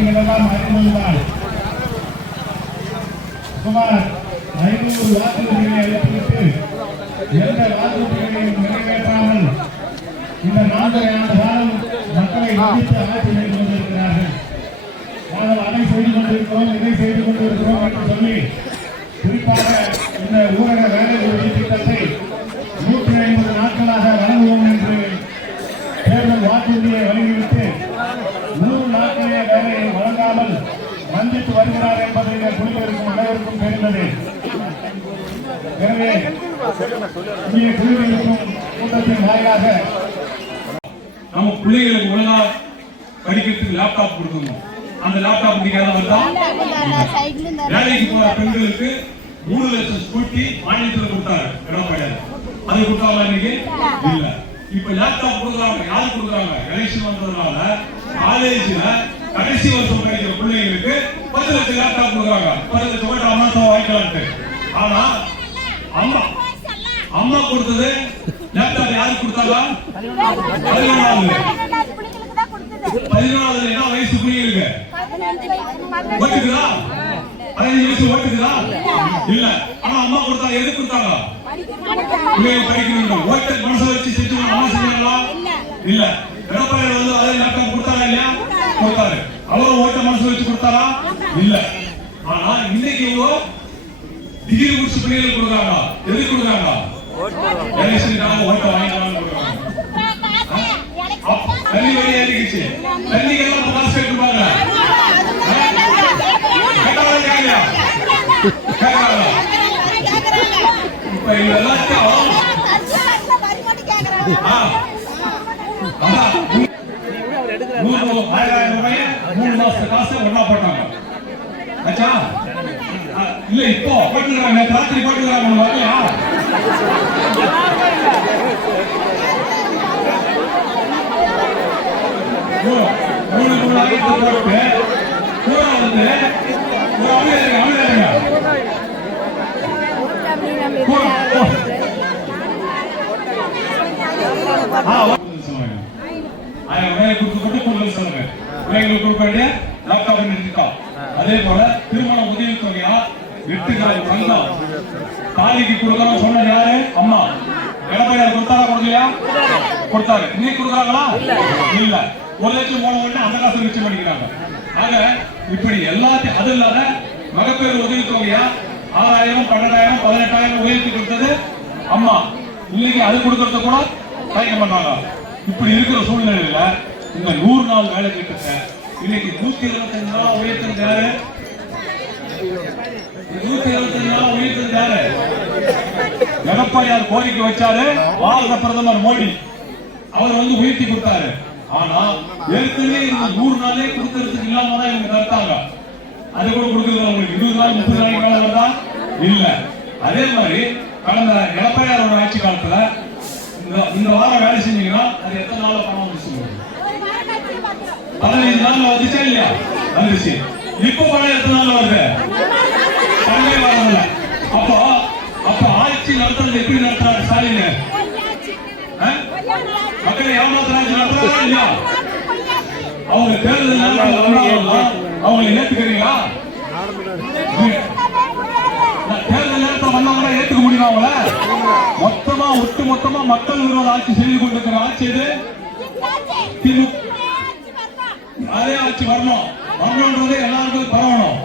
நீங்களெல்லாம் அறிந்துள்ளார். சுமார் 500 வாக்குறுதிகளை அளித்துவிட்டு எந்த வாக்குறுதிகளையும் நிறைவேற்றாமல் இந்த 4 ஆண்டு காலம் மக்களை வஞ்சித்து ஆட்சி செய்து கொண்டிருக்கிறார்கள். நாங்கள் அதை செய்து கொண்டிருக்கிறோம், இதை செய்து கொண்டிருக்கிறோம் என்று சொல்லி குறிப்பாக இந்த ஊரக வேலை உறுதி திட்டத்தை 150 நாட்களாக வழங்குவோம் என்று தேர்தல் வாக்குறுதியை வழங்கிவிட்டு 100 நாட்களே வேலையை வழங்காமல் வஞ்சித்து வருகிறார் என்பதை குழுவிற்கும் அனைவருக்கும் தெரிந்தது. எனவே இங்கே குழுவிற்கும் கூட்டத்தின் வாயிலாக நம்ம பிள்ளைகளுக்கு ஒழுங்கா படிக்கிறதுக்கு லேப்டாப் கொடுக்கணும். அந்த லேப்டாப் வேலைக்கு போற பெண்களுக்கு 3 லட்சம் ஸ்கூட்டி மானியத்தில் கொடுத்தாரு எடப்பாடியார். அது கொடுத்தாங்க இன்னைக்கு இல்ல. இப்ப லேப்டாப் கொடுக்குறாங்க. யாரு கொடுக்குறாங்க? எலெக்ஷன் வந்ததுனால காலேஜ்ல கடைசி வருஷம் படிக்கிற பிள்ளைங்களுக்கு 10 லட்சம் லேப்டாப் கொடுக்குறாங்க. 10 லட்சம் ரூபாய் அமௌண்ட் வாங்கிக்கலான்ட்டு. ஆனா அம்மா கொடுத்தது லேப்டாப் யாருக்கு கொடுத்தாங்க? 11வது என்ன வயசு பிள்ளைங்களுக்கு ஓட்டுக்குதா? 15 வயசு ஓட்டுக்குதா? இல்ல. ஆனா அம்மா கொடுத்தாங்க. எதுக்கு கொடுத்தாங்க? பிள்ளைங்க படிக்கணும். ஓட்ட மனசை வச்சு செஞ்சு அம்மா செஞ்சாங்களா? இல்ல. எடப்பாடி வந்து அதே லேப்டாப் கொடுத்தாரா இல்லையா? கொடுத்தாரு. அவரும் ஓட்ட மனசு வச்சு கொடுத்தாரா? இல்ல. ஆனா இன்னைக்கு டிகிரி முடிச்சு பிள்ளைகளுக்கு கொடுக்குறாங்க. எதுக்கு கொடுக்குறாங்க? எலெக்ஷனுக்காக ஓட்ட வாங்கிக்கலாம் கொடுக்குறாங்க. தண்ணி வழி ஏறிக்கிச்சு. தண்ணிக்கெல்லாம் காசு கேட்டுருப்பாங்க. இப்ப இது எல்லாத்தையும் 1000 ரூபாய் 3 மாச காசு ஒன்னா போட்டாங்க. இல்ல இப்போ போட்டுக்கிறாங்க. ராத்திரி போட்டுக்கிறாங்க. வரலையா? அதே போல திருமண உதவி தொகையா 8 கிராம் தங்கம் தாலிக்கு கொடுக்கணும் சொன்ன யாரு? அம்மா. எடப்பாடியார் கொடுத்தாரா? கொடுக்கலையா? கொடுத்தாரு. இன்னைக்கு கொடுக்குறாங்களா? இல்ல. 1 லட்சம் போன உடனே அந்த காசை மிச்சம் பண்ணிக்கிறாங்க. ஆக இப்படி எல்லாத்தையும் அது இல்லாத மகப்பேறு உதவி தொகையா 6000 12,000 18,000 உயர்த்தி கொடுத்தது அம்மா. இன்னைக்கு அது கொடுக்கறத கூட தயக்க மாட்டாங்க. இப்படி இருக்கிற சூழ்நிலையில இந்த 100 நாள் வேலை திட்டத்தை இன்னைக்கு 125 நாள் உயர்த்தது யாரு? 125 நாள் உயர்த்தது யாரு? எடப்பாடியார் கோரிக்கை வச்சாரு. பாரத பிரதமர் மோடி அவர் வந்து உயர்த்தி கொடுத்தாரு. ஆனா ஏற்கனவே இந்த 100 நாளே கொடுக்கறதுக்கு இல்லாம தான் இவங்க தடுத்தாங்க. அது கூட கொடுக்குறது உங்களுக்கு 20 நாள் 30 நாளைக்கு மேல வருதா? இல்ல. அதே மாதிரி கடந்த எடப்பாடியாரோட ஆட்சி காலத்துல இந்த வாரம் வேலை செஞ்சீங்கன்னா அது எத்தனை நாள் பணம் வந்துச்சு? 15 நாள்ல வந்துச்சா இல்லையா? வந்துச்சு. இப்ப பணம் எத்தனை நாள் வருது? 12 வாரம்ல. அப்ப ஆட்சி நடத்துறது எப்படி நடத்துறாரு ஸ்டாலின்? மக்களை ஏமாத்துறாங்க நடத்துறாரா இல்லையா? அவங்க தேர்தல் அவங்க ஏத்துக்கிறீங்களா? தேர்தல் நேரத்தில் வந்தவங்கள ஏத்துக்க முடியும்? அவங்கள ஒட்டுமொத்தமா மக்கள் விரோத ஆட்சி செய்து கொண்டிருக்கிற ஆட்சி இது. அதே ஆட்சி வரணும். வரணும்ன்றது எல்லாருக்கும் பரவணும்.